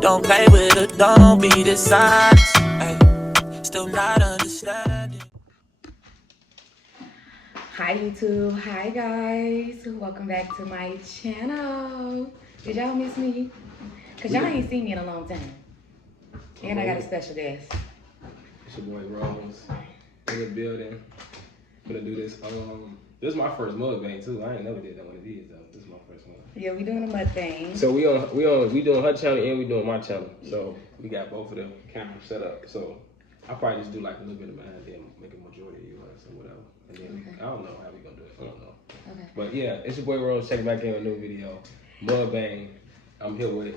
Don't play with it, don't be dishonest. Ay, still not understanding. Hi YouTube, hi guys, welcome back to my channel. Did y'all miss me? Cause y'all ain't seen me in a long time. And I got a special guest. It's your boy Rose in the building. Gonna do this. This is my first mukbang too. I ain't never did that one of these though. This is my first one. Yeah, we doing a mukbang. So we doing her channel and we doing my channel. So we got both of them cameras set up. So I'll probably just do like a little bit of mine, then make a majority of yours or whatever. And then I don't know how we gonna do it. I don't know. Okay. But yeah, it's your boy Rose checking back in with a new video. Mukbang. I'm here with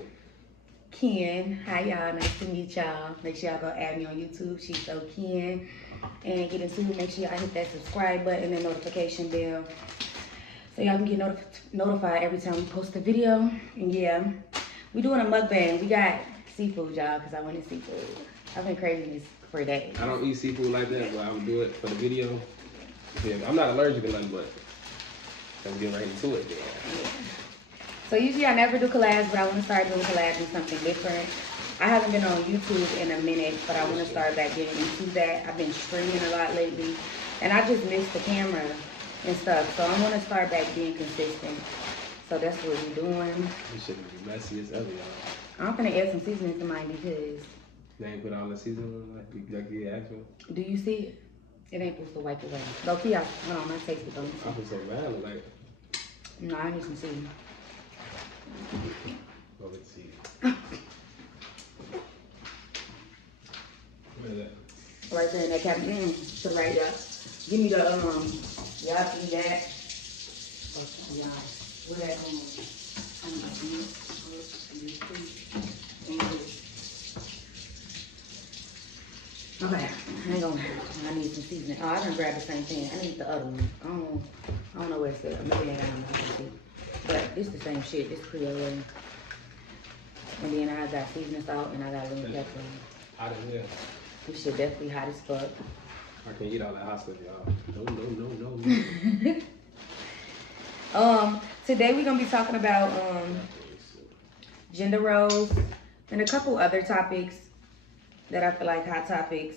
Ken. Hi y'all, nice to meet y'all. Make sure y'all go add me on YouTube. She's so Ken. And get into it, make sure y'all hit that subscribe button and notification bell so y'all can get notified every time we post a video. And yeah, we doing a mukbang. We got seafood, y'all, because I wanted seafood. I've been craving this for days. I don't eat seafood like that, but I would do it for the video. Yeah, I'm not allergic to nothing, but I'm getting right into it then. Yeah. So usually I never do collabs, but I want to start doing collabs and something different. I haven't been on YouTube in a minute, but I want to start back getting into that. I've been streaming a lot lately, and I just miss the camera and stuff. So I want to start back being consistent. So that's what we're doing. This shit be messy as ever, y'all. I'm gonna add some seasoning to mine because They ain't put all the seasoning on like you asked me. do you see it? It ain't supposed to wipe away. Low key, hold on, I taste it though. I feel so bad, like. No, I need some seasoning. Well, let's see. Where is that? Right there in that cabinet. To the right there. Give me the y'all see that. Okay, y'all. Where that okay, hang on. I need some seasoning. Oh, I done grabbed the same thing. I need the other one. I don't know where it's at. Maybe they got on my. But it's the same shit. It's Creole. And then I got seasoning salt and I got a little pepper. Hot as hell. This shit definitely hot as fuck. I can't eat all that hot stuff, y'all. No. Today we're gonna be talking about gender roles and a couple other topics that I feel like hot topics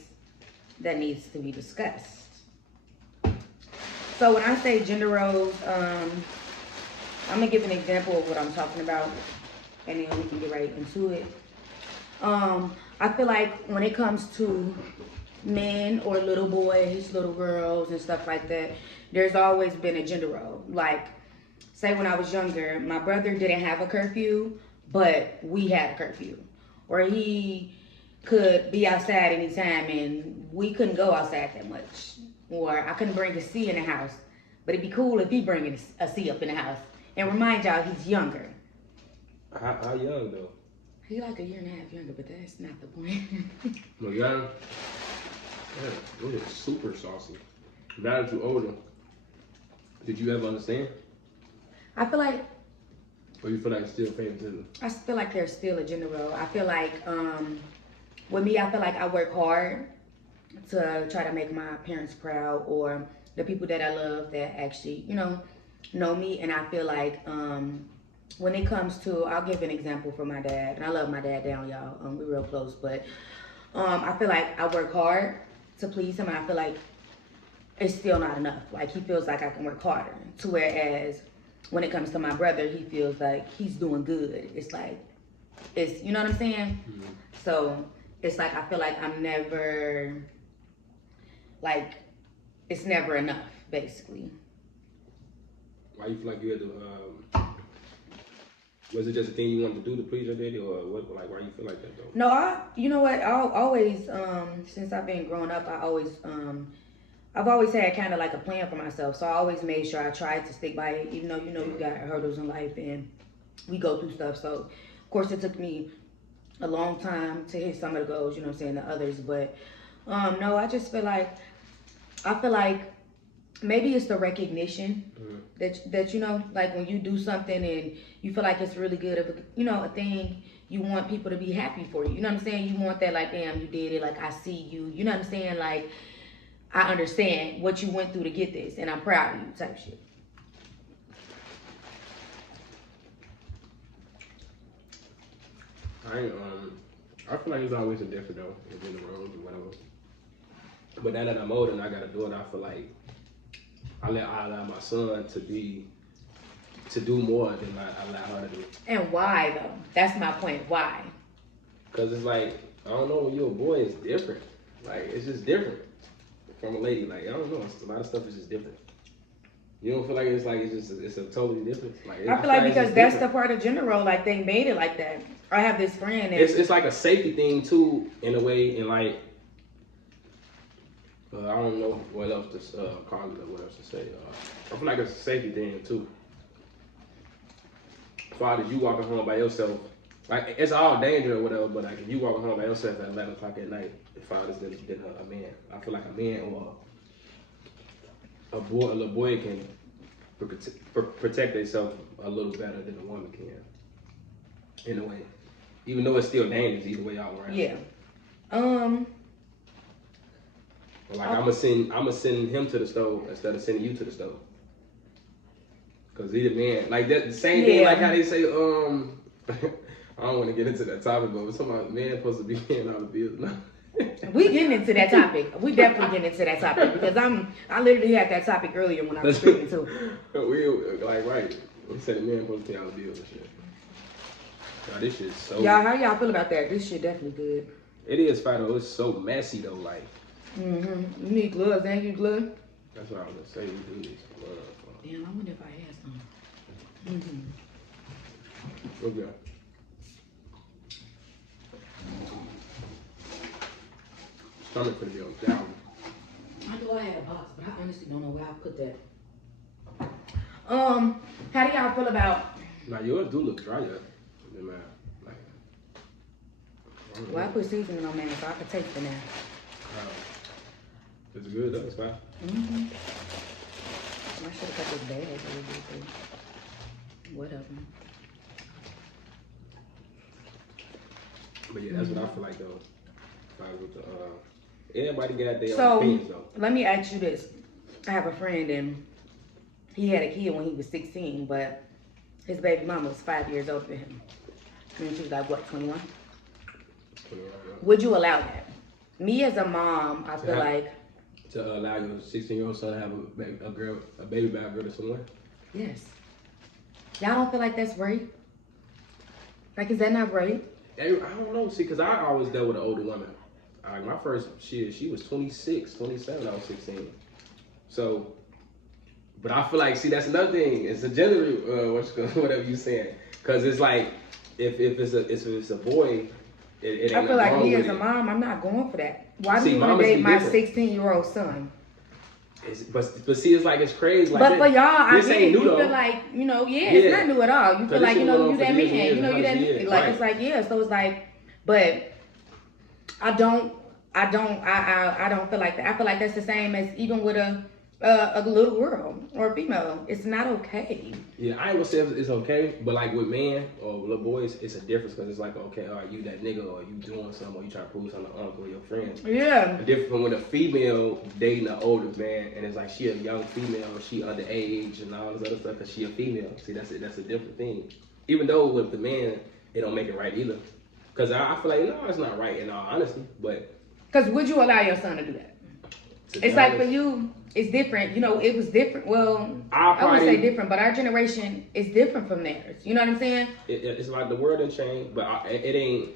that needs to be discussed. So when I say gender roles, I'm gonna give an example of what I'm talking about, and then we can get right into it. I feel like when it comes to men or little boys, little girls, and stuff like that, there's always been a gender role. Like, say when I was younger, my brother didn't have a curfew, but we had a curfew. Or he could be outside anytime, and we couldn't go outside that much. Or I couldn't bring a C in the house, but it'd be cool if he bring a C up in the house. And remind y'all, he's younger. How young though? He like a year and a half younger, but that's not the point. No, young. Yeah, those are super saucy. Now that you're older, did you ever understand? I feel like, Or you feel like it's still favoritism? I feel like there's still a gender role. I feel like, with me, I feel like I work hard to try to make my parents proud, or the people that I love that actually, know me. And I feel like, when it comes to, I'll give an example for my dad, and I love my dad down, y'all. We're real close, but I feel like I work hard to please him, and I feel like it's still not enough. Like, he feels like I can work harder. To whereas when it comes to my brother, he feels like he's doing good. It's like, you know what I'm saying? Mm-hmm. So it's like, I feel like I'm never, like, it's never enough, basically. Why you feel like you had to, was it just a thing you wanted to do to please your daddy, or what? Like, why you feel like that though? No, you know what? I'll always, since I've been growing up, I've always had kind of like a plan for myself. So I always made sure I tried to stick by it, even though, you got hurdles in life and we go through stuff. So, of course, it took me a long time to hit some of the goals, the others. But, no, I just feel like, maybe it's the recognition that like when you do something and you feel like it's really good, a thing, you want people to be happy for you. You know what I'm saying? You want that, like, damn, you did it. Like, I see you. You know what I'm saying? Like, I understand what you went through to get this, and I'm proud of you, type shit. I feel like it's always a different though, in the roles or whatever. But now that I'm older and I got a daughter, I feel like I allow my son to do more than I allow her to do. And why though? That's my point. Why? Cause it's like, I don't know, when you're a boy, it's different. Like, it's just different from a lady. Like, I don't know, a lot of stuff is just different. You don't feel like it's a totally different. Like, I feel like because that's the part of gender role, like they made it like that. I have this friend. And it's like a safety thing too, in a way, and like, I don't know what else to call it or what else to say. I feel like it's a safety thing too. Fathers, you walking home by yourself, like it's all danger or whatever, but like if you walking home by yourself at 11 o'clock at night, the fathers than a man. I feel like a man or a little boy can protect themselves a little better than a woman can, in a way. Even though it's still dangerous either way all around. Yeah. Like I'm gonna send him to the stove instead of sending you to the stove. Cause he's a man. Like that, the same thing. Like how they say, I don't want to get into that topic, but somebody man supposed to be paying all the bills. No. We getting into that topic. We definitely getting into that topic because I literally had that topic earlier when I was speaking too. We like right. We said the man supposed to pay all the bills and shit. Now this shit's so. Y'all, how y'all feel about that? This shit definitely good. It is fine though. It's so messy though. Like. You need gloves. Ain't you gloves? That's what I was gonna say. We do these gloves. Damn, I wonder if I had some. Okay. Stomach for the bill down. I know I had a box, but I honestly don't know where I put that. How do y'all feel about? Now yours do look dry yet. Man, like. Well, I put seasoning on there, so I can taste it now. It's good though. It's fine. I should have cut this bag a little bit too. Whatever. But yeah, that's what I feel like though. Like with the everybody got their So own opinions though. let me ask you this: I have a friend and he had a kid when he was 16, but his baby mama was 5 years older than him. And she was like, what, 21? Would you allow that? Me as a mom, I feel like to allow your 16-year-old son to have a baby by a girl or someone? yes. Y'all don't feel like that's rape? Like, is that not rape? I don't know. See, because I always dealt with an older woman. Like my first, she was 26, 27. I was 16. So, but I feel like, see, that's another thing. It's a gender, whatever you saying. Because it's like, if it's a boy, it ain't I feel like wrong me with as a it. mom, I'm not going for that. Why do See, you want to mamas date be my different. 16-year-old son? But see, it's like it's crazy. Like But for y'all, I this get ain't it. new You though. feel like, it's not new at all. You feel like, this you shit went know, on you for that years and man. years You know, and you that hundreds of nigga. years. Like, Right. it's like, yeah. So it's like, but I don't feel like that. I feel like that's the same as even with a little girl or a female. It's not okay. Yeah, I ain't gonna say it's okay, but like with men or little boys, it's a difference because it's like, okay, all right, you that nigga or you doing something or you trying to prove something to uncle or your friend. Yeah. Different from when a female dating an older man and it's like she a young female, she underage and all this other stuff because she a female. See, that's a different thing. Even though with the man, it don't make it right either. Because I feel like, no, it's not right in all honesty, but. Because would you allow your son to do that? It's like for you, it's different. You know, it was different. Well, I wouldn't say different, but our generation is different from theirs. You know what I'm saying? It's like the world has changed, but it ain't.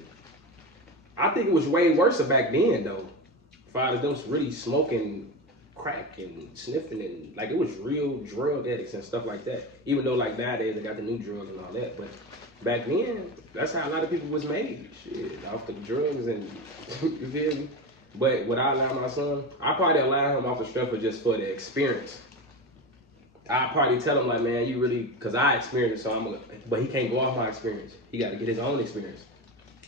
I think it was way worse back then, though. Fathers them really smoking crack and sniffing and like it was real drug addicts and stuff like that. Even though like nowadays they got the new drugs and all that, but back then that's how a lot of people was made. Shit, off the drugs and you feel me? But would I allow my son? I probably allow him off the strength of just for the experience. I probably tell him like, man, you really, cause I experienced it, so but he can't go off my experience. He got to get his own experience.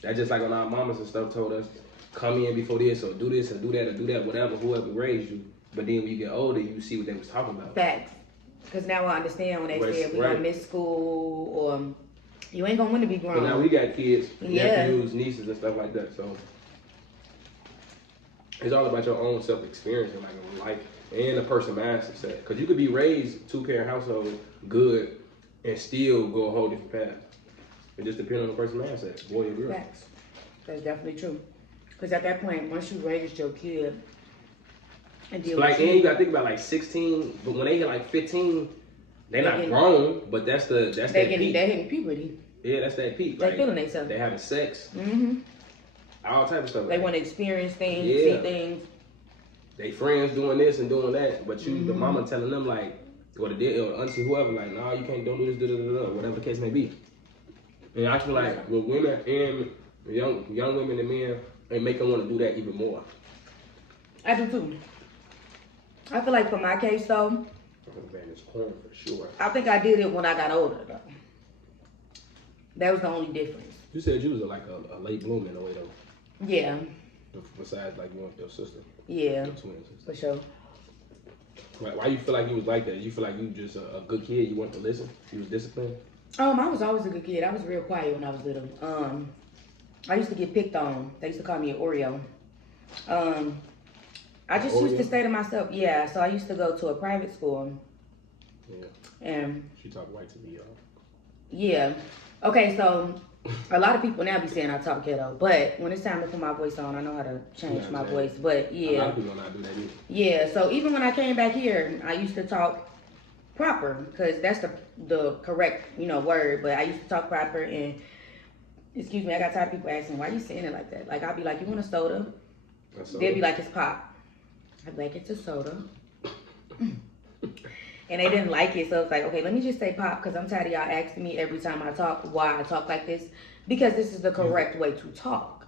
That's just like when our mamas and stuff told us, come in before this or do this or do that, whatever, whoever raised you. But then when you get older, you see what they was talking about. Facts. Because now I understand when they said we gonna miss school or you ain't gonna want to be grown. But now we got kids, nephews, nieces, and stuff like that. So it's all about your own self-experience and like life and a person mindset. Because you could be raised two-parent household good and still go a whole different path. It just depends on the person's mindset, boy or girl. Facts. That's definitely true. Because at that point, once you raised your kid and deal Like, with and you gotta think about like 16, but when they hit like 15, they're not grown, but that's that peak. They're hitting puberty. Yeah, that's that peak. They Like, feeling themselves. They having sex. Mm-hmm. All type of stuff. They want to experience things, see things. They friends doing this and doing that, but you, the mama telling them like, or the dad, or auntie, whoever, like, nah, you can't, don't do this, whatever the case may be. And I feel like with women and young women and men, they make them want to do that even more. I do too. I feel like for my case though, Man, it's corn for sure. I think I did it when I got older though. That was the only difference. You said you was like a late bloomer in a way though. Yeah. Besides like you and your sister. Yeah. Your twin sister. For sure. Why you feel like you was like that? You feel like you just a good kid? You wanted to listen? You was disciplined? I was always a good kid. I was real quiet when I was little. I used to get picked on. They used to call me an Oreo. I just used to stay to myself. Yeah, so I used to go to a private school. Yeah. And she talked white to me, y'all. Yeah. Okay, so a lot of people now be saying I talk ghetto, but when it's time to put my voice on, I know how to change my voice. But yeah. A lot of people don't do that either. Yeah, so even when I came back here, I used to talk proper because that's the correct, word. But I used to talk proper and, excuse me, I got tired of people asking, why you saying it like that? Like, I'll be like, you want a soda? They'll be like, it's pop. I'd be like, it's a soda. And they didn't like it, so it's like, okay, let me just say pop because I'm tired of y'all asking me every time I talk why I talk like this because this is the correct way to talk.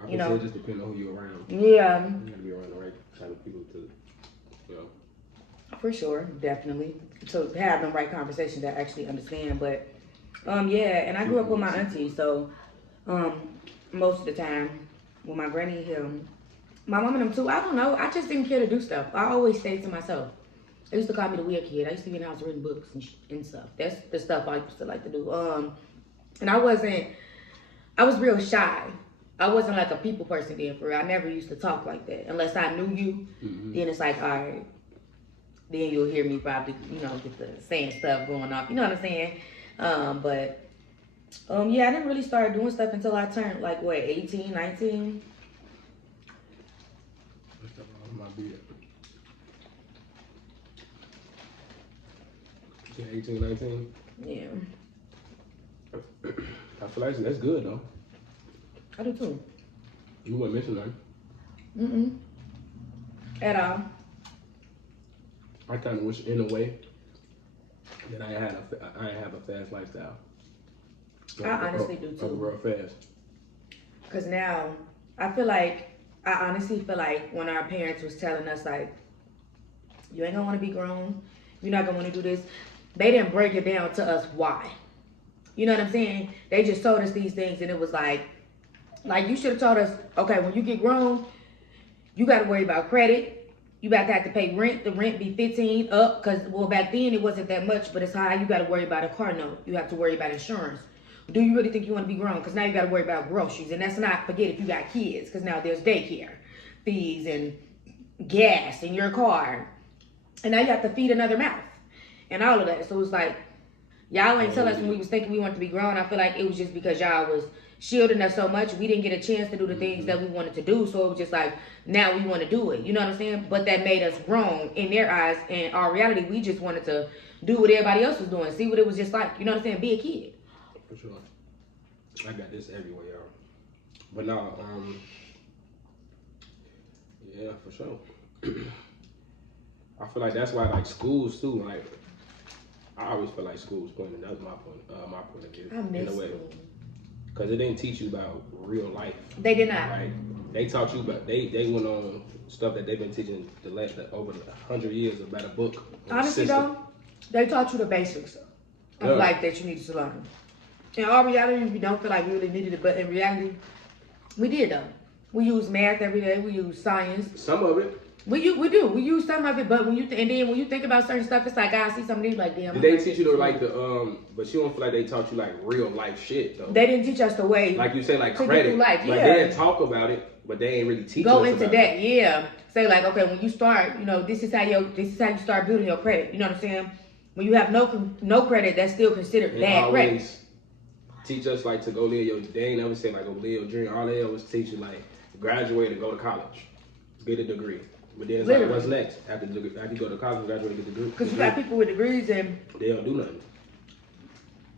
I think it just depends on who you're around. Yeah. You gotta be around the right type of people to, For sure, definitely. To have the right conversations that actually understand. But, yeah, and I grew up with my auntie, so most of the time, with my granny here, my mom and them too, I don't know, I just didn't care to do stuff. I always stayed to myself. They used to call me the weird kid. I used to be in the house reading books and stuff. That's the stuff I used to like to do. And I was real shy. I wasn't like a people person then, for real. I never used to talk like that. Unless I knew you, then it's like, all right, then you'll hear me probably, get the saying stuff going off. You know what I'm saying? Yeah, I didn't really start doing stuff until I turned, 18, 19? Yeah, 18, 19? Yeah. I feel like that's good, though. I do, too. You weren't missing nothing. At all. I kind of wish, in a way, that I have a fast lifestyle. I honestly do, too. Real fast. Because now, I honestly feel like when our parents was telling us, like, you ain't gonna want to be grown. You're not gonna want to do this. They didn't break it down to us why. You know what I'm saying? They just told us these things and it was like you should have told us, okay, when you get grown, you got to worry about credit. You about to have to pay rent. The rent be 15 up because, well, back then it wasn't that much, but it's high. You got to worry about a car note. You have to worry about insurance. Do you really think you want to be grown? Because now you got to worry about groceries. And that's not, forget if you got kids, because now there's daycare fees and gas in your car. And now you have to feed another mouth and all of that. So it's like, y'all ain't tell us when we was thinking we wanted to be grown. I feel like it was just because y'all was shielding us so much. We didn't get a chance to do the things that we wanted to do. So it was just like, now we want to do it. You know what I'm saying? But that made us grown in their eyes. And our reality, we just wanted to do what everybody else was doing. See what it was just like. You know what I'm saying? Be a kid. For sure. I got this everywhere, y'all. But no, yeah, for sure. I feel like that's why, schools too, I always feel like schools pointing. That was my point of view. I miss in a way. school. Because it didn't teach you about real life. They did not. Right? They taught you about, they went on stuff that they've been teaching over 100 years about a book. Honestly though, they taught you the basics of life that you needed to learn. In all reality, we don't feel like we really needed it, but in reality, we did though. We use math every day. We use science. Some of it. We do. We use some of it, but when you think about certain stuff, it's like I see some of these like damn. Did they teach you to but you don't feel like they taught you real life shit though? They didn't teach us the way. Like you say, to credit. Get through life. Yeah. They didn't talk about it, but they ain't really teach us Go into about that, it. yeah. Say okay, when you start, this is how you start building your credit. You know what I'm saying? When you have no credit, that's still considered bad credit. teach us like to go live your. They ain't never say like go live your dream. All they always teach you like graduate and go to college, get a degree. But then it's like, what's next after you go to college, graduate, and get a degree? Because you got people with degrees and they don't do nothing.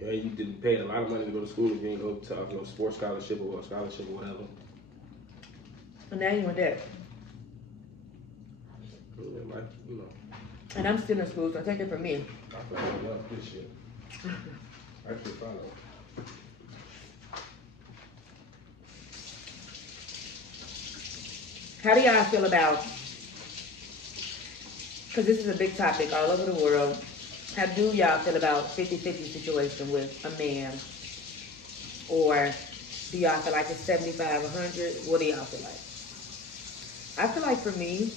Yeah, you didn't pay a lot of money to go to school if you ain't go to a sports scholarship or a scholarship or whatever. And now you want that. Yeah, like, you know. And I'm still in school, so take it from me. I feel like I love this shit. I actually follow. How do y'all feel about, because this is a big topic all over the world, how do y'all feel about 50-50 situation with a man? Or do y'all feel like it's 75-100? What do y'all feel like? I feel like for me,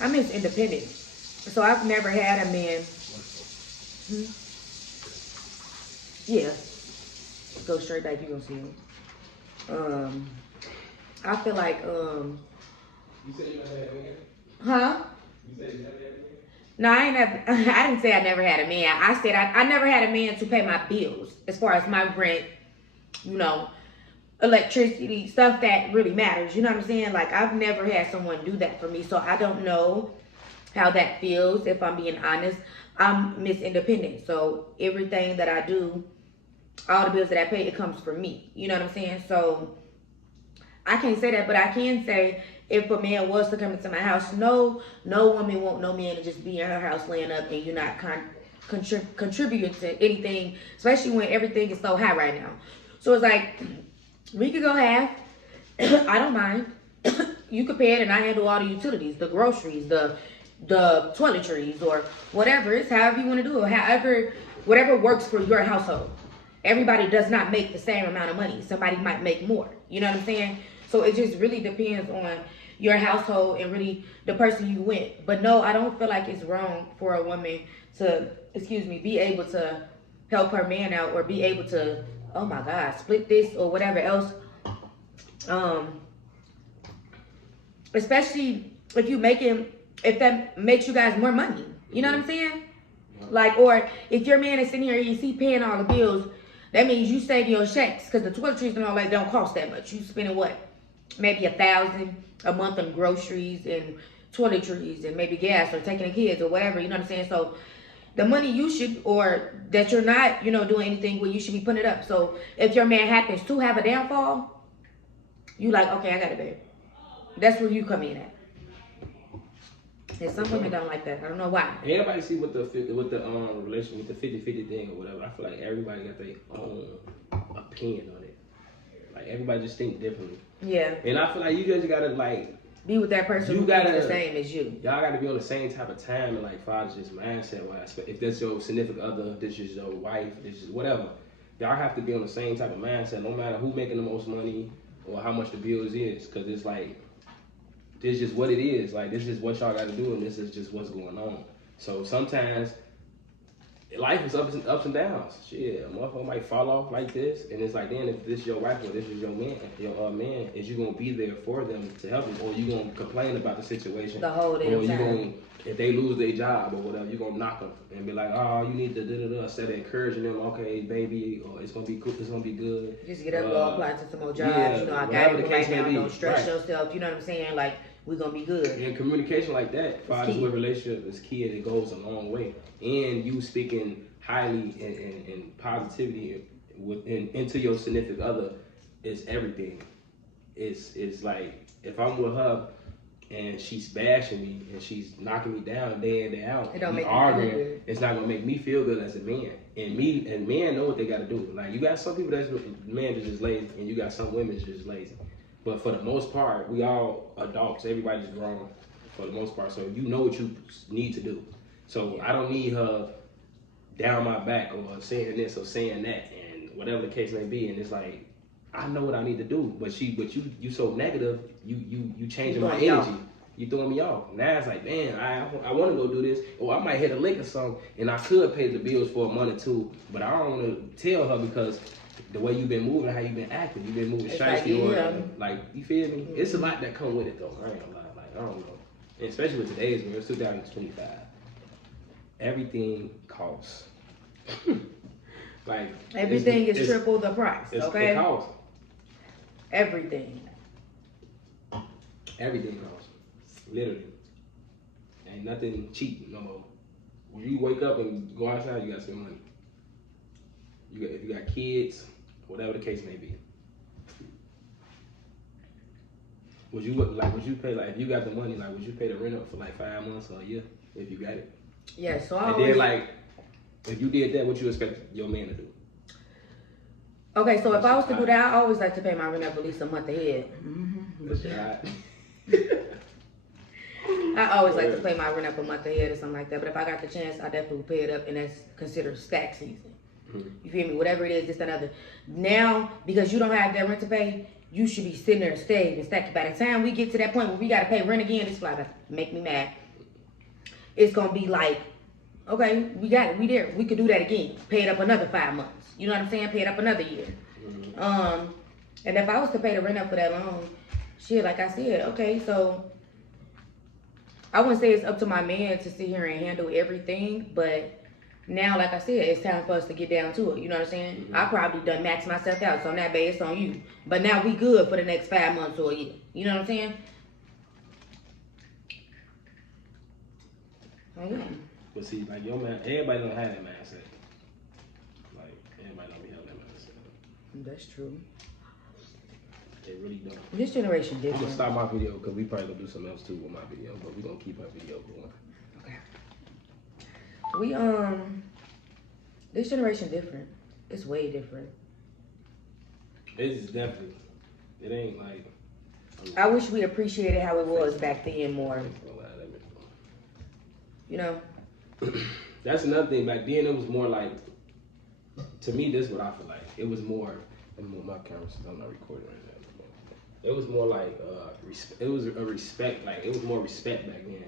I'm just independent. So I've never had a man. Yeah. Go straight back, you gonna see him. I feel like, You said you never had a man? huh? You said you never had a man? No, I didn't say I never had a man. I said I never had a man to pay my bills as far as my rent, you know, electricity, stuff that really matters. You know what I'm saying? Like, I've never had someone do that for me, so I don't know how that feels, if I'm being honest. I'm Miss Independent, so everything that I do, all the bills that I pay, it comes from me. You know what I'm saying? So I can't say that, but I can say if a man was to come into my house, no woman want no man to just be in her house laying up and you're not contributing to anything, especially when everything is so high right now. So it's like, we could go half. I don't mind. You could pay it and I handle all the utilities, the groceries, the toiletries, or whatever. It's however you want to do it. Whatever works for your household. Everybody does not make the same amount of money. Somebody might make more. You know what I'm saying? So it just really depends on your household and really the person you with. But no, I don't feel like it's wrong for a woman to, be able to help her man out, or be able to, oh my God, split this or whatever else. Especially if that makes you guys more money. You know what I'm saying? Like, or if your man is sitting here and he paying all the bills, that means you saving your checks, because the toiletries and all that don't cost that much. You spending what? Maybe $1,000 a month on groceries and toiletries and maybe gas or taking the kids or whatever. You know what I'm saying? So the money you should, or that you're not, doing anything with, you should be putting it up. So if your man happens to have a downfall, you like, okay, I got it, babe. That's where you come in at. And some women don't like that. I don't know why. Everybody see with the relation with the 50-50 thing or whatever. I feel like everybody got their own opinion on it. Like, everybody just think differently. Yeah. And I feel like you just gotta like be with that person who thinks the same as you. Y'all gotta be on the same type of time and like father's just mindset wise. If that's your significant other, this is your wife, this is whatever. Y'all have to be on the same type of mindset, no matter who making the most money or how much the bills is, because it's like, this is just what it is. Like, this is what y'all got to do, and this is just what's going on. So sometimes life is ups and downs. Shit, a motherfucker might fall off like this, and it's like, then if this is your wife or this is your man, is you gonna be there for them to help them, or you gonna complain about the situation the whole damn or you time? Gonna, if they lose their job or whatever, you gonna knock them and be like, oh, you need to instead of encouraging them, okay, baby, or it's gonna be cool, it's gonna be good. Just get up, go apply to some more jobs. Yeah, I got it right now. Be. Don't stress yourself. You know what I'm saying? Like, we're gonna be good. And communication like that, fathers with relationship is key, and it goes a long way. And you speaking highly and positivity into your significant other is everything. It's like, if I'm with her and she's bashing me and she's knocking me down day in, day out, we arguing, it's not gonna make me feel good as a man. And men know what they gotta do. Like, you got some people that's men that's just lazy, and you got some women that's just lazy. But for the most part, we all adults. Everybody's grown for the most part. So you know what you need to do. So I don't need her down my back or saying this or saying that and whatever the case may be. And it's like, I know what I need to do. But you so negative. You changing my energy. You throwing me off. Now it's like, man, I want to go do this. Or I might hit a lick or something, and I could pay the bills for a month or two. But I don't want to tell her, because the way you've been moving, how you've been acting, you've been moving shiesty, like, you feel me? Mm-hmm. It's a lot that come with it though. I ain't gonna lie. Like, I don't know. And especially with today's world, it's 2025. Everything costs. Like everything is triple the price. Okay. It costs. Everything. Everything costs. Literally. Ain't nothing cheap no more. When you wake up and go outside, you gotta spend money. If you got kids, whatever the case may be. Would you pay, like, if you got the money, like, would you pay the rent up for like 5 months or a year if you got it? Yeah, so and then, like, if you did that, what you expect your man to do? Okay, so if I was to do that, I always like to pay my rent up at least a month ahead. That's right. I always like to pay my rent up a month ahead or something like that. But if I got the chance, I definitely would pay it up, and that's considered stack season. You feel me? Whatever it is, this and other. Now, because you don't have that rent to pay, you should be sitting there saving and stacking. By the time we get to that point where we got to pay rent again, this is like make me mad. It's gonna be like, okay, we got it, we there. We could do that again. Pay it up another 5 months. You know what I'm saying? Pay it up another year. And if I was to pay the rent up for that long, shit, like I said, okay, so I wouldn't say it's up to my man to sit here and handle everything, but now, like I said, it's time for us to get down to it. You know what I'm saying? I probably done maxed myself out, so I'm not based on you. But now we good for the next 5 months or a year. You know what I'm saying? Oh, yeah. But see, like, your man, everybody don't have that mindset. Like, everybody don't be having that mindset. That's true. They really don't. This generation I'm different. gonna stop my video because we probably gonna do something else too with my video, but we gonna keep our video going. Okay. We this generation different. It's way different. It's definitely. It ain't like. I wish we appreciated how it was back then more. You know. That's another thing. Back then, it was more like. To me, this is what I feel like. It was more. Let me move my camera since I'm not recording right now. It was more like it was a respect. Like, it was more respect back then.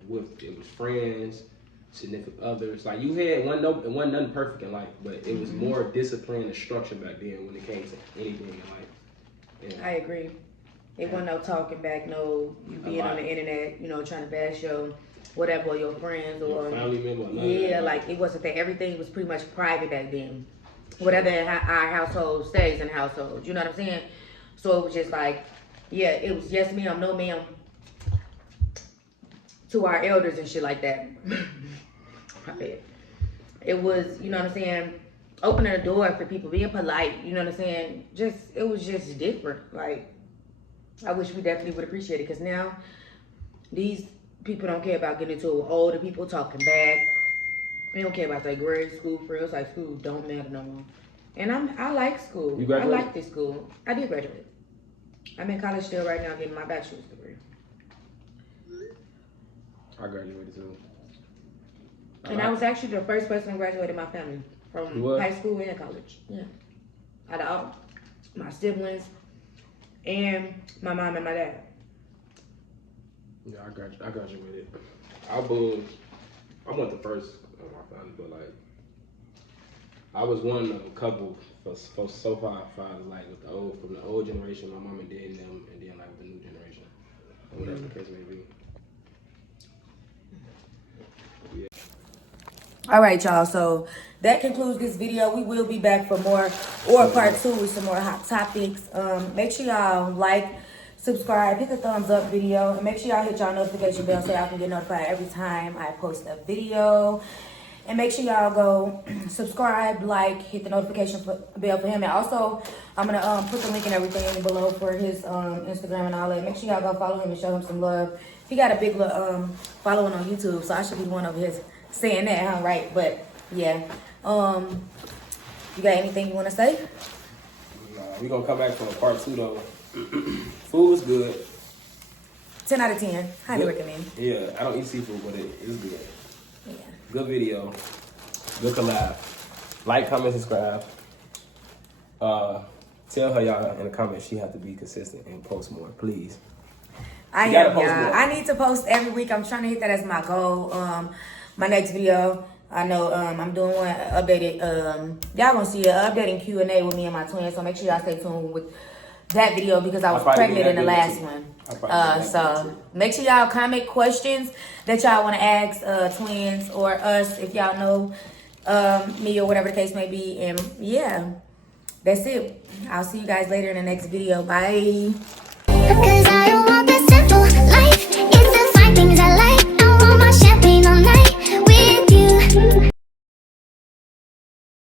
It was friends, significant others. Like, you had it wasn't nothing perfect in life, but it was more discipline and structure back then when it came to anything in life. Yeah. I agree. It wasn't no talking back, no you being on the internet, you know, trying to bash your whatever, or your friends or your family member. Yeah, like, it wasn't that. Everything was pretty much private back then. Whatever in our household stays in households. You know what I'm saying? So it was just like, yeah, it was yes ma'am, no ma'am to our elders and shit like that. My bad. It was, you know what I'm saying, opening the door for people, being polite, you know what I'm saying? It was just different. Like, I wish we definitely would appreciate it, because now these people don't care about getting into it with older people talking back. They don't care about their grade school for real. It's like school don't matter no more. And I like school. You graduated? I like this school. I did graduate. I'm in college still right now getting my bachelor's degree. I graduated too. And I was actually the first person to graduate in my family from high school and college. Yeah. Out of all my siblings and my mom and my dad. Yeah, I graduated. I wasn't the first of my family, but like I was one of a couple for so far fathers, like from the old generation, my mom and dad and them, and then like the new generation, whatever the case may be. Yeah. All right, y'all. So that concludes this video. We will be back for more, or part 2 with some more hot topics. Make sure y'all like, subscribe, hit the thumbs up video, and make sure y'all hit y'all notification bell so y'all can get notified every time I post a video. And make sure y'all go subscribe, like, hit the notification bell for him. And also, I'm going to put the link and everything below for his Instagram and all that. Make sure y'all go follow him and show him some love. He got a big following on YouTube, so I should be one of his saying that, huh? Right? But, yeah. You got anything you want to say? Nah, we're going to come back for a part 2, though. Food was good. 10 out of 10. Highly recommend. Yeah, I don't eat seafood, but it is good. Yeah. Good video. Good collab. Like, comment, subscribe. Tell her, y'all, in the comments she have to be consistent and post more, please. I am, y'all. I need to post every week. I'm trying to hit that as my goal. My next video, I know I'm doing one updated. Y'all gonna see an updating Q&A with me and my twin, so make sure y'all stay tuned with that video because I was pregnant in the last one. So make sure y'all comment questions that y'all want to ask twins or us if y'all know me or whatever the case may be. And yeah, that's it. I'll see you guys later in the next video. Bye.